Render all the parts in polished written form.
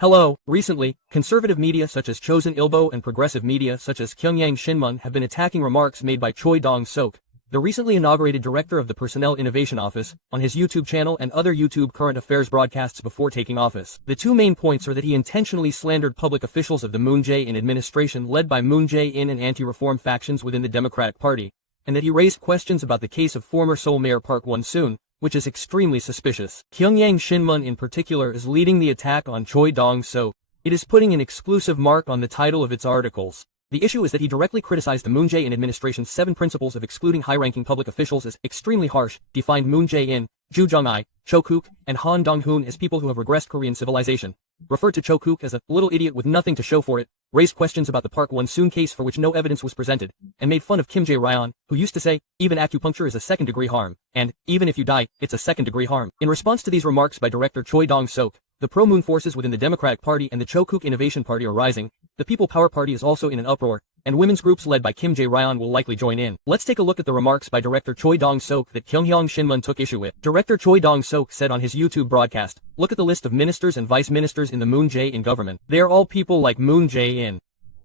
Hello, recently, conservative media such as Chosun Ilbo and progressive media such as Kyungyang Shinmun have been attacking remarks made by Choi Dong-sok, the recently inaugurated director of the Personnel Innovation Office, on his YouTube channel and other YouTube current affairs broadcasts before taking office. The two main points are that he intentionally slandered public officials of the Moon Jae-in administration led by Moon Jae-in and anti-reform factions within the Democratic Party, and that he raised questions about the case of former Seoul Mayor Park Won-soon, which is extremely suspicious. Kyungyang Shinmun in particular is leading the attack on Choi Dong-sok. It is putting an exclusive mark on the title of its articles. The issue is that he directly criticized the Moon Jae-in administration's 7 principles of excluding high-ranking public officials as extremely harsh, defined Moon Jae-in, Ju Jung-ai, Cho Kook, and Han Dong-hoon as people who have regressed Korean civilization, referred to Cho Kook as a little idiot with nothing to show for it, raised questions about the Park Won-soon case for which no evidence was presented, and made fun of Kim Jae-ryan, who used to say, even acupuncture is a second-degree harm, and, even if you die, it's a second-degree harm. In response to these remarks by director Choi Dong-sok, the pro-Moon forces within the Democratic Party and the Cho Kook Innovation Party are rising, the People Power Party is also in an uproar, and women's groups led by Kim Jae-ryan will likely join in. Let's take a look at the remarks by director Choi Dong-sok that Kyungyang Shinmun took issue with. Director Choi Dong-sok said on his YouTube broadcast, "Look at the list of ministers and vice ministers in the Moon Jae-in government. They are all people like Moon Jae-in.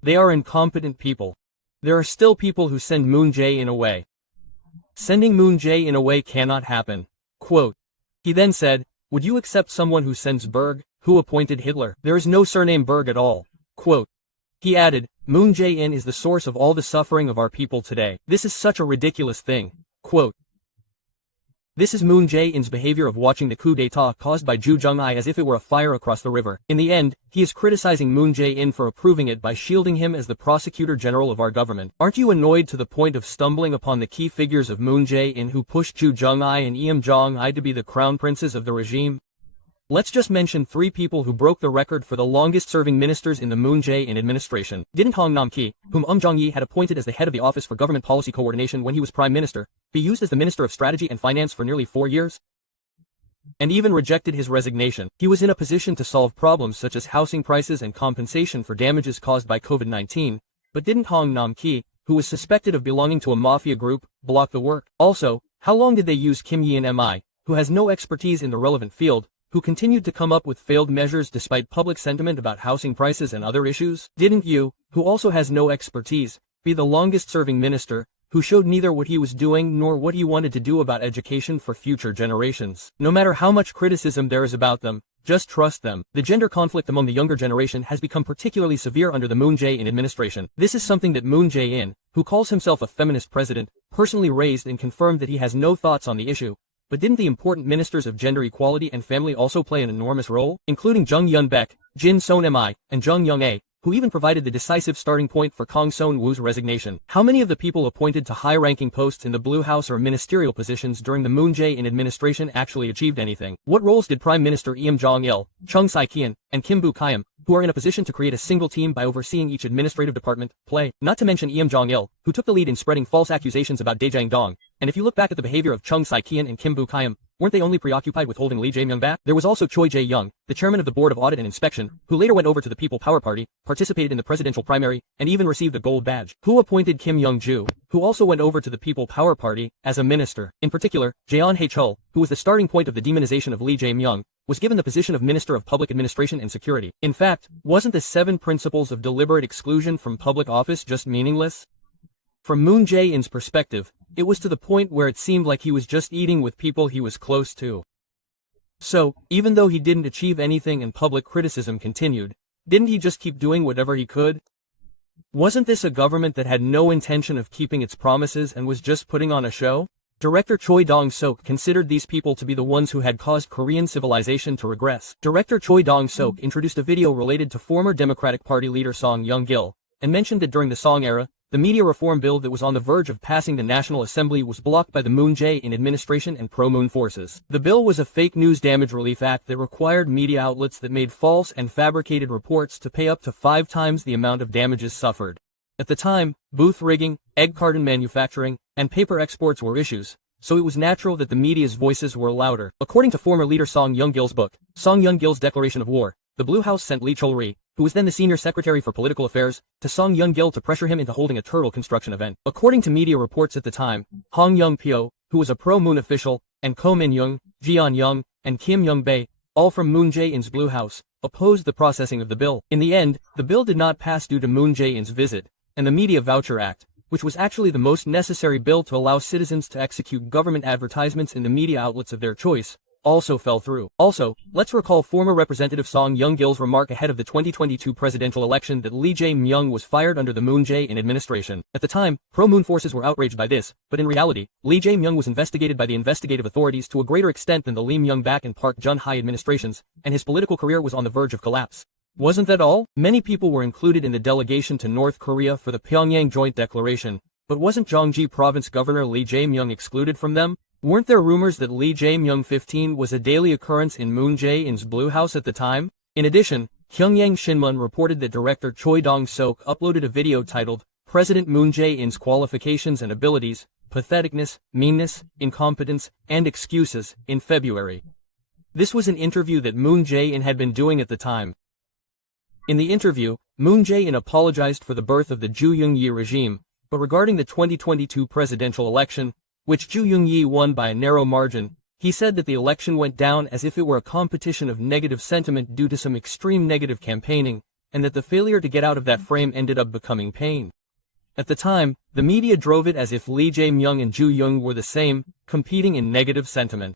They are incompetent people. There are still people who send Moon Jae-in away. Sending Moon Jae-in away cannot happen." Quote. He then said, "Would you accept someone who sends Berg, who appointed Hitler? There is no surname Berg at all." Quote. He added, "Moon Jae-in is the source of all the suffering of our people today. This is such a ridiculous thing." Quote. This is Moon Jae-in's behavior of watching the coup d'etat caused by Ju Jung-ai as if it were a fire across the river. In the end, he is criticizing Moon Jae-in for approving it by shielding him as the prosecutor general of our government. Aren't you annoyed to the point of stumbling upon the key figures of Moon Jae-in who pushed Ju Jung-ai and Im Jong-ai to be the crown princes of the regime? Let's just mention 3 people who broke the record for the longest-serving ministers in the Moon Jae-in administration. Didn't Hong Nam-ki, whom Jong-yi had appointed as the head of the Office for Government Policy Coordination when he was Prime Minister, be used as the Minister of Strategy and Finance for nearly 4 years? And even rejected his resignation. He was in a position to solve problems such as housing prices and compensation for damages caused by COVID-19, but didn't Hong Nam-ki, who was suspected of belonging to a mafia group, block the work? Also, how long did they use Kim Yeon-mi, who has no expertise in the relevant field, who continued to come up with failed measures despite public sentiment about housing prices and other issues? Didn't you, who also has no expertise, be the longest-serving minister, who showed neither what he was doing nor what he wanted to do about education for future generations? No matter how much criticism there is about them, just trust them. The gender conflict among the younger generation has become particularly severe under the Moon Jae-in administration. This is something that Moon Jae-in, who calls himself a feminist president, personally raised and confirmed that he has no thoughts on the issue. But didn't the important ministers of gender equality and family also play an enormous role, including Jung Yun-baek, Jin Son-mi, and Jung Young-ae, who even provided the decisive starting point for Kang Son-woo's resignation? How many of the people appointed to high-ranking posts in the Blue House or ministerial positions during the Moon Jae-in administration actually achieved anything? What roles did Prime Minister Im Jong-il, Chung Sai-kyun, and Kim Bu-kyum, who are in a position to create a single team by overseeing each administrative department, play? Not to mention Im Jong-il, who took the lead in spreading false accusations about Dae Jang-dong. And if you look back at the behavior of Chung Sai-kyun and Kim Bu-kyum, weren't they only preoccupied with holding Lee Jae-myung back? There was also Choi Jae-young, the chairman of the Board of Audit and Inspection, who later went over to the People Power Party, participated in the presidential primary, and even received a gold badge. Who appointed Kim Young-ju, who also went over to the People Power Party, as a minister? In particular, Jeon Hae-chul, who was the starting point of the demonization of Lee Jae-myung, was given the position of Minister of Public Administration and Security. In fact, wasn't the 7 principles of deliberate exclusion from public office just meaningless? From Moon Jae-in's perspective, it was to the point where it seemed like he was just eating with people he was close to. So, even though he didn't achieve anything and public criticism continued, didn't he just keep doing whatever he could? Wasn't this a government that had no intention of keeping its promises and was just putting on a show? Director Choi Dong-sok considered these people to be the ones who had caused Korean civilization to regress. Director Choi Dong-sok introduced a video related to former Democratic Party leader Song Young-gil, and mentioned that during the Song era, the media reform bill that was on the verge of passing the National Assembly was blocked by the Moon Jae-in administration and pro-Moon forces. The bill was a fake news damage relief act that required media outlets that made false and fabricated reports to pay up to 5 times the amount of damages suffered. At the time, booth rigging, egg carton manufacturing, and paper exports were issues, so it was natural that the media's voices were louder. According to former leader Song Young-gil's book, Song Young-gil's Declaration of War, the Blue House sent Lee Chol-ri, who was then the senior secretary for political affairs, to Song Young-gil to pressure him into holding a turtle construction event. According to media reports at the time, Hong Young-pyo, who was a pro-Moon official, and Ko Min-young, Jeon Young, and Kim Young-bae, all from Moon Jae-in's Blue House, opposed the processing of the bill. In the end, the bill did not pass due to Moon Jae-in's visit, and the Media Voucher Act, which was actually the most necessary bill to allow citizens to execute government advertisements in the media outlets of their choice, also fell through. Also, let's recall former Representative Song Young-gil's remark ahead of the 2022 presidential election that Lee Jae-myung was fired under the Moon Jae-in administration. At the time, pro-Moon forces were outraged by this, but in reality, Lee Jae-myung was investigated by the investigative authorities to a greater extent than the Lee Myung-bak and Park Geun-hye administrations, and his political career was on the verge of collapse. Wasn't that all? Many people were included in the delegation to North Korea for the Pyongyang Joint Declaration, but wasn't Gyeonggi Province Governor Lee Jae-myung excluded from them? Weren't there rumors that Lee Jae-myung 15 was a daily occurrence in Moon Jae-in's Blue House at the time? In addition, Pyongyang Shinmun reported that director Choi Dong-sok uploaded a video titled, President Moon Jae-in's Qualifications and Abilities, Patheticness, Meanness, Incompetence, and Excuses, in February. This was an interview that Moon Jae-in had been doing at the time. In the interview, Moon Jae-in apologized for the birth of the Ju Young-yi regime, but regarding the 2022 presidential election, which Ju Young-yi won by a narrow margin, he said that the election went down as if it were a competition of negative sentiment due to some extreme negative campaigning, and that the failure to get out of that frame ended up becoming pain. At the time, the media drove it as if Lee Jae-myung and Ju Young were the same, competing in negative sentiment.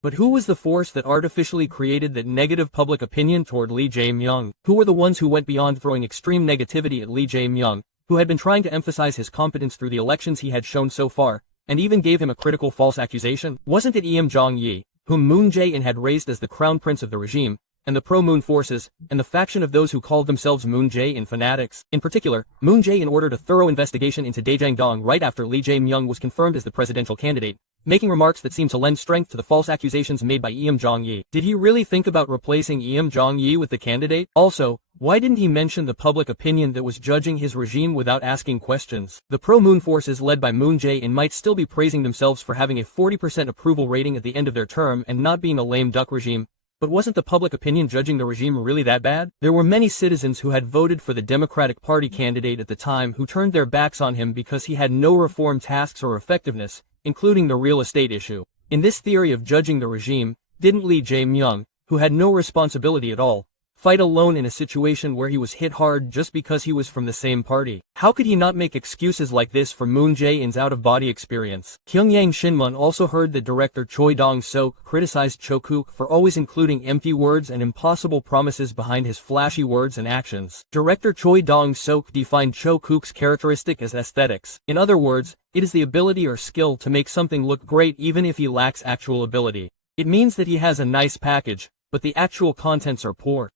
But who was the force that artificially created that negative public opinion toward Lee Jae-myung? Who were the ones who went beyond throwing extreme negativity at Lee Jae-myung, who had been trying to emphasize his competence through the elections he had shown so far, and even gave him a critical false accusation? Wasn't it Im Jong-yi, whom Moon Jae-in had raised as the crown prince of the regime, and the pro-Moon forces, and the faction of those who called themselves Moon Jae-in fanatics? In particular, Moon Jae-in ordered a thorough investigation into Daejang-dong right after Lee Jae-myung was confirmed as the presidential candidate, making remarks that seemed to lend strength to the false accusations made by Im Jong-yi. Did he really think about replacing Im Jong-yi with the candidate? Also, why didn't he mention the public opinion that was judging his regime without asking questions? The pro-Moon forces led by Moon Jae-in might still be praising themselves for having a 40% approval rating at the end of their term and not being a lame duck regime, but wasn't the public opinion judging the regime really that bad? There were many citizens who had voted for the Democratic Party candidate at the time who turned their backs on him because he had no reform tasks or effectiveness, including the real estate issue. In this theory of judging the regime, didn't Lee Jae-myung, who had no responsibility at all, fight alone in a situation where he was hit hard just because he was from the same party? How could he not make excuses like this for Moon Jae-in's out-of-body experience? Pyongyang Shinmun also heard that director Choi Dong-sok criticized Cho Kook for always including empty words and impossible promises behind his flashy words and actions. Director Choi Dong-sok defined Cho Kook's characteristic as aesthetics. In other words, it is the ability or skill to make something look great even if he lacks actual ability. It means that he has a nice package, but the actual contents are poor.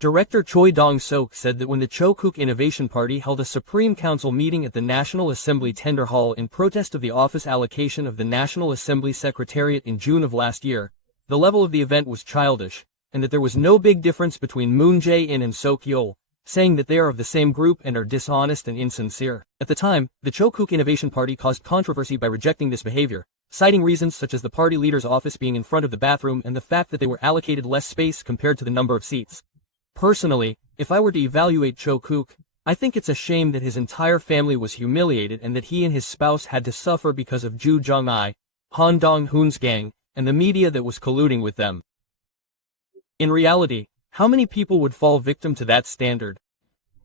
Director Choi Dong-sok said that when the Cho Kook Innovation Party held a Supreme Council meeting at the National Assembly Tender Hall in protest of the office allocation of the National Assembly Secretariat in June of last year, the level of the event was childish, and that there was no big difference between Moon Jae-in and Sok-yeol, saying that they are of the same group and are dishonest and insincere. At the time, the Cho Kook Innovation Party caused controversy by rejecting this behavior, citing reasons such as the party leader's office being in front of the bathroom and the fact that they were allocated less space compared to the number of seats. Personally, if I were to evaluate Cho Kook, I think it's a shame that his entire family was humiliated and that he and his spouse had to suffer because of Ju Jong-I, Han Dong-hoon's gang, and the media that was colluding with them. In reality, how many people would fall victim to that standard?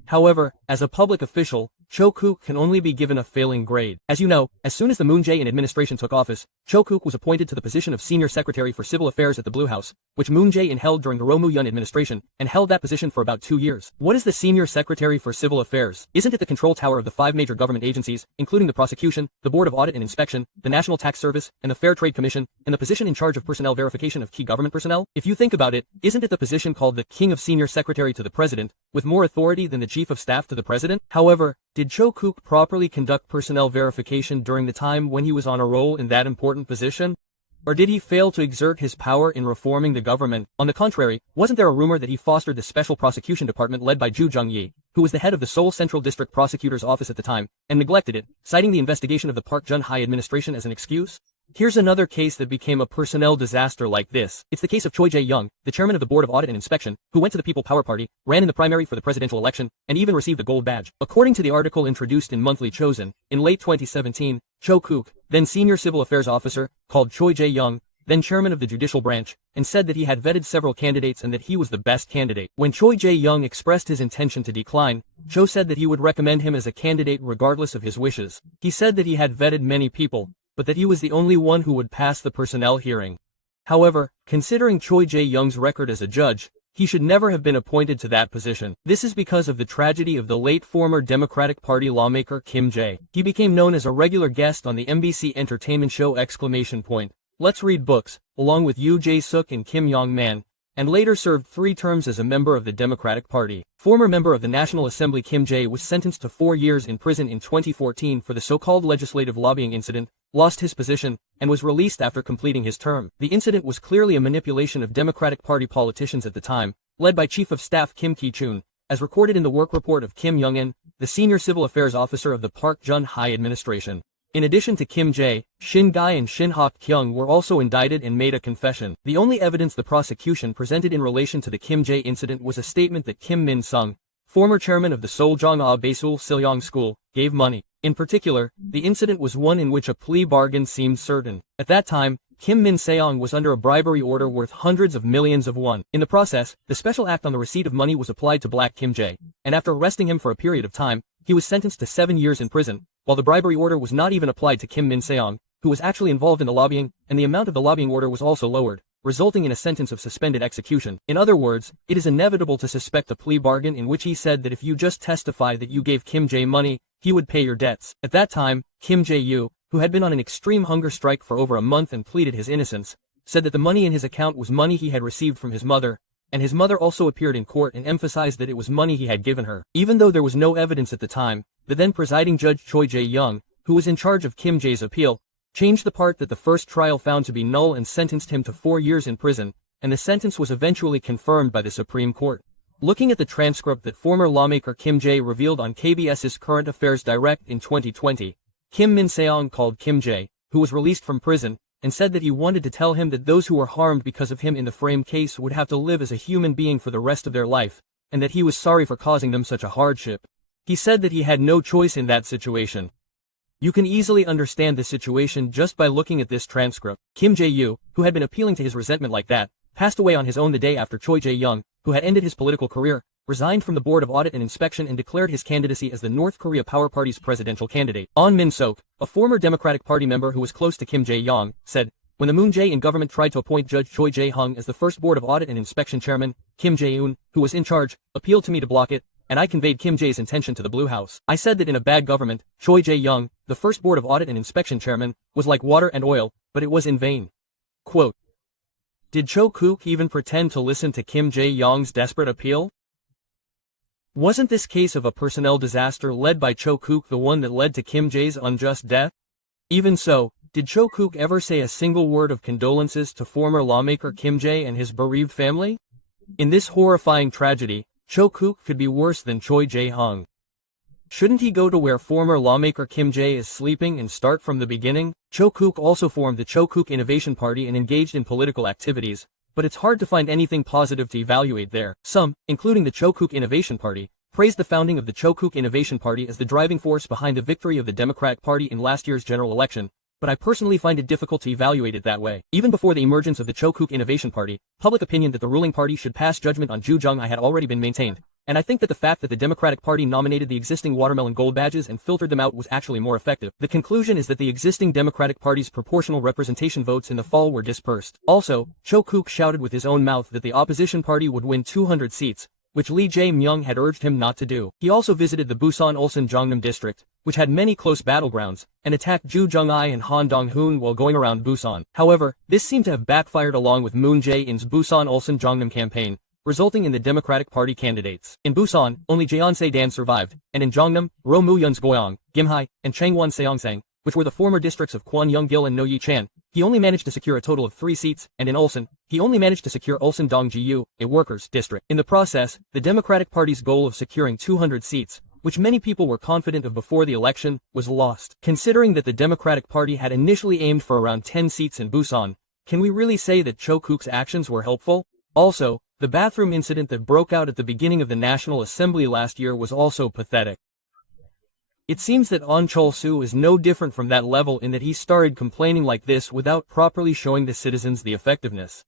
However, as a public official, Cho Kook can only be given a failing grade. As you know, as soon as the Moon Jae-in administration took office, Cho Kook was appointed to the position of Senior Secretary for Civil Affairs at the Blue House, which Moon Jae-in held during the Roh Moo-hyun administration, and held that position for about 2 years. What is the Senior Secretary for Civil Affairs? Isn't it the control tower of the 5 major government agencies, including the prosecution, the Board of Audit and Inspection, the National Tax Service, and the Fair Trade Commission, and the position in charge of personnel verification of key government personnel? If you think about it, isn't it the position called the King of Senior Secretary to the President, with more authority than the Chief of Staff to the President? However, did Cho Kook properly conduct personnel verification during the time when he was on a role in that important position? Or did he fail to exert his power in reforming the government? On the contrary, wasn't there a rumor that he fostered the Special Prosecution Department led by Ju Jung-yi, who was the head of the Seoul Central District Prosecutor's Office at the time, and neglected it, citing the investigation of the Park Geun-hye administration as an excuse? Here's another case that became a personnel disaster like this. It's the case of Choi Jae-young, the chairman of the Board of Audit and Inspection, who went to the People Power Party, ran in the primary for the presidential election, and even received the gold badge. According to the article introduced in Monthly Chosen, in late 2017, Cho Kook, then senior civil affairs officer, called Choi Jae-young, then chairman of the judicial branch, and said that he had vetted several candidates and that he was the best candidate. When Choi Jae-young expressed his intention to decline, Cho said that he would recommend him as a candidate regardless of his wishes. He said that he had vetted many people, but that he was the only one who would pass the personnel hearing. However, considering Choi Jae-young's record as a judge, he should never have been appointed to that position. This is because of the tragedy of the late former Democratic Party lawmaker Kim Jae. He became known as a regular guest on the MBC entertainment show ! Let's Read Books, along with Yoo Jae-suk and Kim Yong-man, and later served 3 terms as a member of the Democratic Party. Former member of the National Assembly Kim Jae was sentenced to 4 years in prison in 2014 for the so-called legislative lobbying incident, lost his position, and was released after completing his term. The incident was clearly a manipulation of Democratic Party politicians at the time, led by Chief of Staff Kim Ki-chun, as recorded in the work report of Kim Young-in, the senior civil affairs officer of the Park Geun-hye administration. In addition to Kim Jae, Shin Gai and Shin Hak-kyung were also indicted and made a confession. The only evidence the prosecution presented in relation to the Kim Jae incident was a statement that Kim Min-sung, former chairman of the Seoul Jong-ah Basul Silyong School, gave money. In particular, the incident was one in which a plea bargain seemed certain. At that time, Kim Min-seong was under a bribery order worth hundreds of millions of won. In the process, the special act on the receipt of money was applied to Black Kim Jae, and after arresting him for a period of time, he was sentenced to 7 years in prison, while the bribery order was not even applied to Kim Min-seong, who was actually involved in the lobbying, and the amount of the lobbying order was also lowered, resulting in a sentence of suspended execution. In other words, it is inevitable to suspect a plea bargain in which he said that if you just testify that you gave Kim Jae money, he would pay your debts. At that time, Kim Jae-yu, who had been on an extreme hunger strike for over a month and pleaded his innocence, said that the money in his account was money he had received from his mother, and his mother also appeared in court and emphasized that it was money he had given her. Even though there was no evidence at the time, the then presiding judge Choi Jae-young, who was in charge of Kim Jae's appeal, changed the part that the first trial found to be null and sentenced him to 4 years in prison, and the sentence was eventually confirmed by the Supreme Court. Looking at the transcript that former lawmaker Kim Jae revealed on KBS's Current Affairs Direct in 2020, Kim Min-seong called Kim Jae, who was released from prison, and said that he wanted to tell him that those who were harmed because of him in the Frame case would have to live as a human being for the rest of their life, and that he was sorry for causing them such a hardship. He said that he had no choice in that situation. You can easily understand the situation just by looking at this transcript. Kim Jae-yu, who had been appealing to his resentment like that, passed away on his own the day after Choi Jae-young, who had ended his political career, resigned from the Board of Audit and Inspection and declared his candidacy as the North Korea Power Party's presidential candidate. Ahn Min-sok, a former Democratic Party member who was close to Kim Jae-young, said, when the Moon Jae-in government tried to appoint Judge Choi Jae-hung as the first Board of Audit and Inspection chairman, Kim Jae-un, who was in charge, appealed to me to block it, and I conveyed Kim Jae's intention to the Blue House. I said that in a bad government, Choi Jae-young, the first Board of Audit and Inspection chairman, was like water and oil, but it was in vain. Quote, did Cho Kook even pretend to listen to Kim Jae-young's desperate appeal? Wasn't this case of a personnel disaster led by Cho Kook the one that led to Kim Jae's unjust death? Even so, did Cho Kook ever say a single word of condolences to former lawmaker Kim Jae and his bereaved family? In this horrifying tragedy, Cho Kook could be worse than Choi Jae-hung. Shouldn't he go to where former lawmaker Kim Jae is sleeping and start from the beginning? Cho Kook also formed the Cho Kook Innovation Party and engaged in political activities, but it's hard to find anything positive to evaluate there. Some, including the Cho Kook Innovation Party, praised the founding of the Cho Kook Innovation Party as the driving force behind the victory of the Democratic Party in last year's general election, but I personally find it difficult to evaluate it that way. Even before the emergence of the Cho Kook Innovation Party, public opinion that the ruling party should pass judgment on Ju Jung-I had already been maintained, and I think that the fact that the Democratic Party nominated the existing watermelon gold badges and filtered them out was actually more effective. The conclusion is that the existing Democratic Party's proportional representation votes in the fall were dispersed. Also, Cho Kook shouted with his own mouth that the opposition party would win 200 seats, which Lee Jae-myung had urged him not to do. He also visited the Busan-Ulsan Jongnam district, which had many close battlegrounds, and attacked Ju Jung-I and Han Dong-hoon while going around Busan. However, this seemed to have backfired along with Moon Jae-in's Busan-Ulsan Jongnam campaign, resulting in the Democratic Party candidates. In Busan, only Jeon Se-dan survived, and in Jongnam, Ro Mu-yeon's Goyong, Gimhae, and Changwon Seongsang, which were the former districts of Kwon Young-gil and No Yi-chan, he only managed to secure a total of 3 seats, and in Ulsan, he only managed to secure Ulsan Dong-ji-yu, a workers' district. In the process, the Democratic Party's goal of securing 200 seats, which many people were confident of before the election, was lost. Considering that the Democratic Party had initially aimed for around 10 seats in Busan, can we really say that Cho Kook's actions were helpful? Also, the bathroom incident that broke out at the beginning of the National Assembly last year was also pathetic. It seems that Ahn Chol-soo is no different from that level in that he started complaining like this without properly showing the citizens the effectiveness.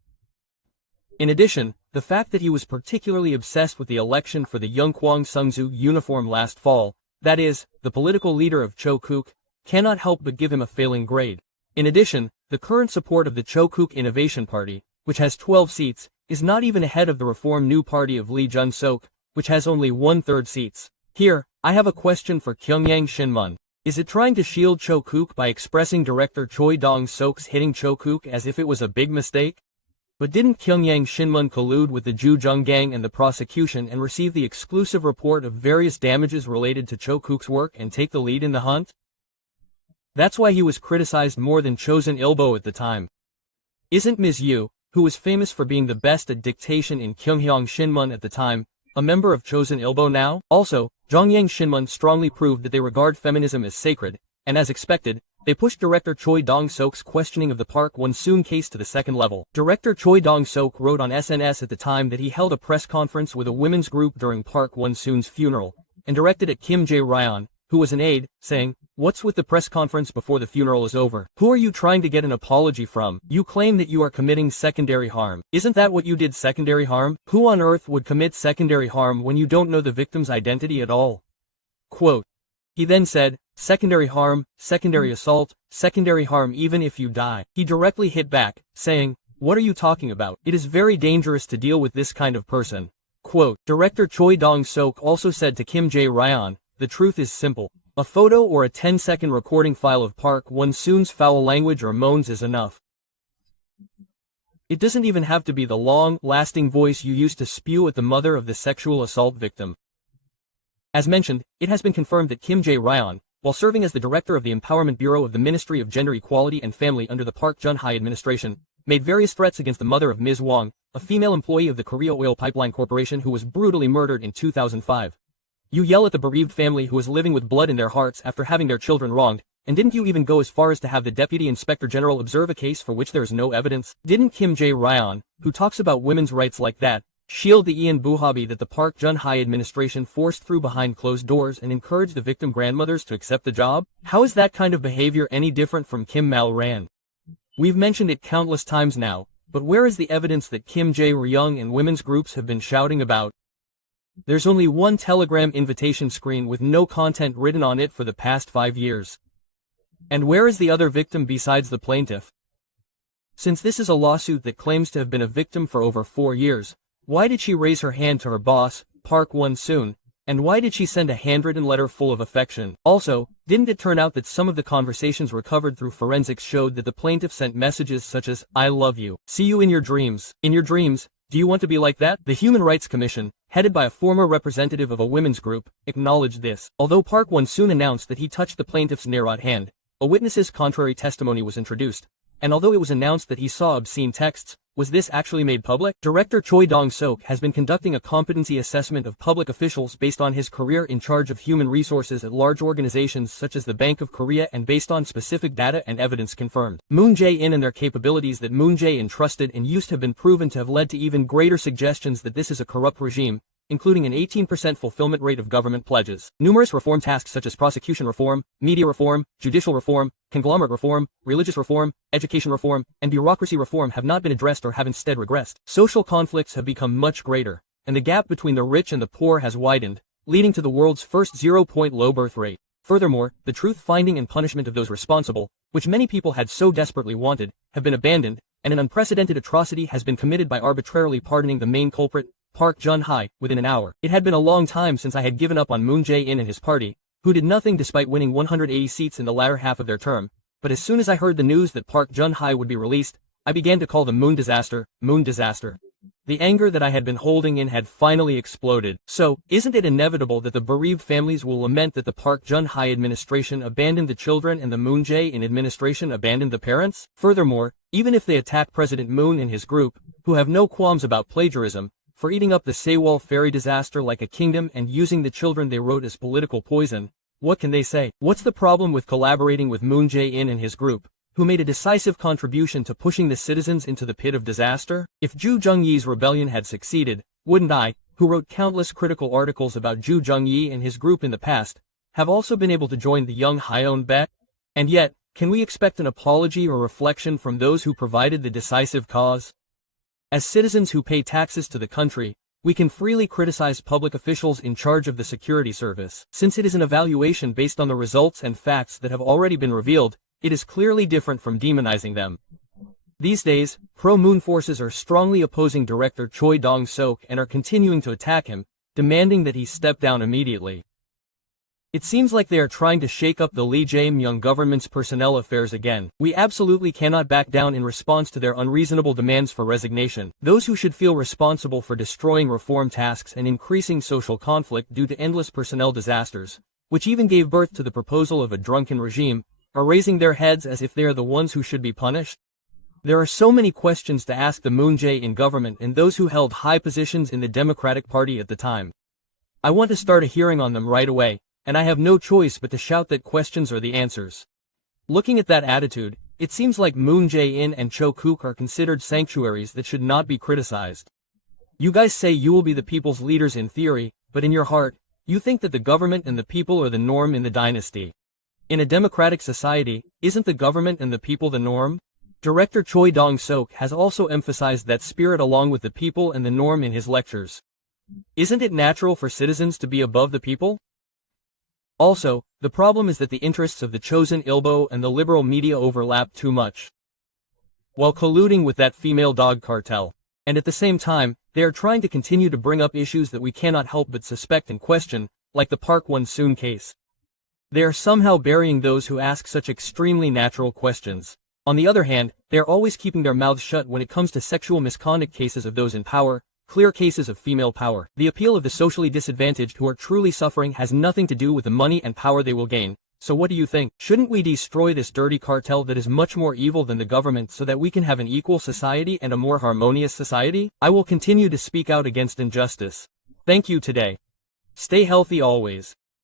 In addition, the fact that he was particularly obsessed with the election for the Yungkwang Sungsu uniform last fall, that is, the political leader of Cho-kook, cannot help but give him a failing grade. In addition, the current support of the Cho-kook Innovation Party, which has 12 seats, is not even ahead of the Reform New Party of Lee Jun-sok, which has only 1/3 seats. Here, I have a question for Kyungyang Shinmun. Is it trying to shield Cho-kook by expressing director Choi Dong-sok's hitting Cho-kook as if it was a big mistake? But didn't Kyungyang Shinmun collude with the Ju-jung gang and the prosecution and receive the exclusive report of various damages related to Cho-kook's work and take the lead in the hunt? That's why he was criticized more than Chosun Ilbo at the time. Isn't Ms. Yu, who was famous for being the best at dictation in Kyungyang Shinmun at the time, a member of Chosun Ilbo now? Also, Jongyang Shinmun strongly proved that they regard feminism as sacred, and as expected, they pushed director Choi Dong-sok's questioning of the Park Won-soon case to the second level. Director Choi Dong-sok wrote on SNS at the time that he held a press conference with a women's group during Park Won-soon's funeral, and directed at Kim Jae-ryan, who was an aide, saying, "What's with the press conference before the funeral is over? Who are you trying to get an apology from? You claim that you are committing secondary harm. Isn't that what you did, secondary harm? Who on earth would commit secondary harm when you don't know the victim's identity at all?" Quote. He then said, "Secondary harm, secondary assault, secondary harm even if you die." He directly hit back, saying, "What are you talking about? It is very dangerous to deal with this kind of person." Quote. Director Choi Dong-sok also said to Kim Jae-ryan, "The truth is simple. A photo or a 10-second recording file of Park Won-soon's foul language or moans is enough. It doesn't even have to be the long, lasting voice you used to spew at the mother of the sexual assault victim." As mentioned, it has been confirmed that Kim Jae-ryan, while serving as the director of the Empowerment Bureau of the Ministry of Gender Equality and Family under the Park Geun-hye administration, made various threats against the mother of Ms. Wang, a female employee of the Korea Oil Pipeline Corporation who was brutally murdered in 2005. You yell at the bereaved family who is living with blood in their hearts after having their children wronged, and didn't you even go as far as to have the Deputy Inspector General observe a case for which there is no evidence? Didn't Kim Jae-ryan, who talks about women's rights like that, shield the Ian Buhabi that the Park Geun-hye administration forced through behind closed doors and encourage the victim grandmothers to accept the job? How is that kind of behavior any different from Kim Mal-ran? We've mentioned it countless times now, but where is the evidence that Kim Jae-ryung and women's groups have been shouting about? There's only one Telegram invitation screen with no content written on it for the past 5 years. And where is the other victim besides the plaintiff? Since this is a lawsuit that claims to have been a victim for over 4 years, why did she raise her hand to her boss, Park Won-soon, and why did she send a handwritten letter full of affection? Also, didn't it turn out that some of the conversations recovered through forensics showed that the plaintiff sent messages such as, "I love you. See you in your dreams. In your dreams. Do you want to be like that?" The Human Rights Commission, headed by a former representative of a women's group, acknowledged this. Although Park Won-soon announced that he touched the plaintiff's Nerot hand, a witness's contrary testimony was introduced, and although it was announced that he saw obscene texts, was this actually made public? Director Choi Dong-sok has been conducting a competency assessment of public officials based on his career in charge of human resources at large organizations such as the Bank of Korea and based on specific data and evidence confirmed. Moon Jae-in and their capabilities that Moon Jae-in trusted and used have been proven to have led to even greater suggestions that this is a corrupt regime, including an 18% fulfillment rate of government pledges. Numerous reform tasks such as prosecution reform, media reform, judicial reform, conglomerate reform, religious reform, education reform, and bureaucracy reform have not been addressed or have instead regressed. Social conflicts have become much greater, and the gap between the rich and the poor has widened, leading to the world's first 0-point low birth rate. Furthermore, the truth-finding and punishment of those responsible, which many people had so desperately wanted, have been abandoned, and an unprecedented atrocity has been committed by arbitrarily pardoning the main culprit, Park Geun-hye, within an hour. It had been a long time since I had given up on Moon Jae-in and his party, who did nothing despite winning 180 seats in the latter half of their term, but as soon as I heard the news that Park Geun-hye would be released, I began to call the Moon disaster, Moon disaster. The anger that I had been holding in had finally exploded. So, isn't it inevitable that the bereaved families will lament that the Park Geun-hye administration abandoned the children and the Moon Jae-in administration abandoned the parents? Furthermore, even if they attack President Moon and his group, who have no qualms about plagiarism, for eating up the Sewol ferry disaster like a kingdom and using the children they wrote as political poison, what can they say? What's the problem with collaborating with Moon Jae-in and his group, who made a decisive contribution to pushing the citizens into the pit of disaster? If Ju Jung-yi's rebellion had succeeded, wouldn't I, who wrote countless critical articles about Ju Jung-yi and his group in the past, have also been able to join the young Hyun bet? And yet, can we expect an apology or reflection from those who provided the decisive cause? As citizens who pay taxes to the country, we can freely criticize public officials in charge of the security service. Since it is an evaluation based on the results and facts that have already been revealed, it is clearly different from demonizing them. These days, pro-Moon forces are strongly opposing director Choi Dong-sok and are continuing to attack him, demanding that he step down immediately. It seems like they are trying to shake up the Lee Jae-myung government's personnel affairs again. We absolutely cannot back down in response to their unreasonable demands for resignation. Those who should feel responsible for destroying reform tasks and increasing social conflict due to endless personnel disasters, which even gave birth to the proposal of a drunken regime, are raising their heads as if they are the ones who should be punished. There are so many questions to ask the Moon Jae-in government and those who held high positions in the Democratic Party at the time. I want to start a hearing on them right away, and I have no choice but to shout that questions are the answers. Looking at that attitude, it seems like Moon Jae-in and Cho Kook are considered sanctuaries that should not be criticized. You guys say you will be the people's leaders in theory, but in your heart, you think that the government and the people are the norm in the dynasty. In a democratic society, isn't the government and the people the norm? Director Choi Dong-sok has also emphasized that spirit along with the people and the norm in his lectures. Isn't it natural for citizens to be above the people? Also, the problem is that the interests of the chosen Ilbo and the liberal media overlap too much, while colluding with that female dog cartel. And at the same time, they are trying to continue to bring up issues that we cannot help but suspect and question, like the Park Won-soon case. They are somehow burying those who ask such extremely natural questions. On the other hand, they are always keeping their mouths shut when it comes to sexual misconduct cases of those in power, clear cases of female power. The appeal of the socially disadvantaged who are truly suffering has nothing to do with the money and power they will gain. So what do you think? Shouldn't we destroy this dirty cartel that is much more evil than the government so that we can have an equal society and a more harmonious society? I will continue to speak out against injustice. Thank you today. Stay healthy always.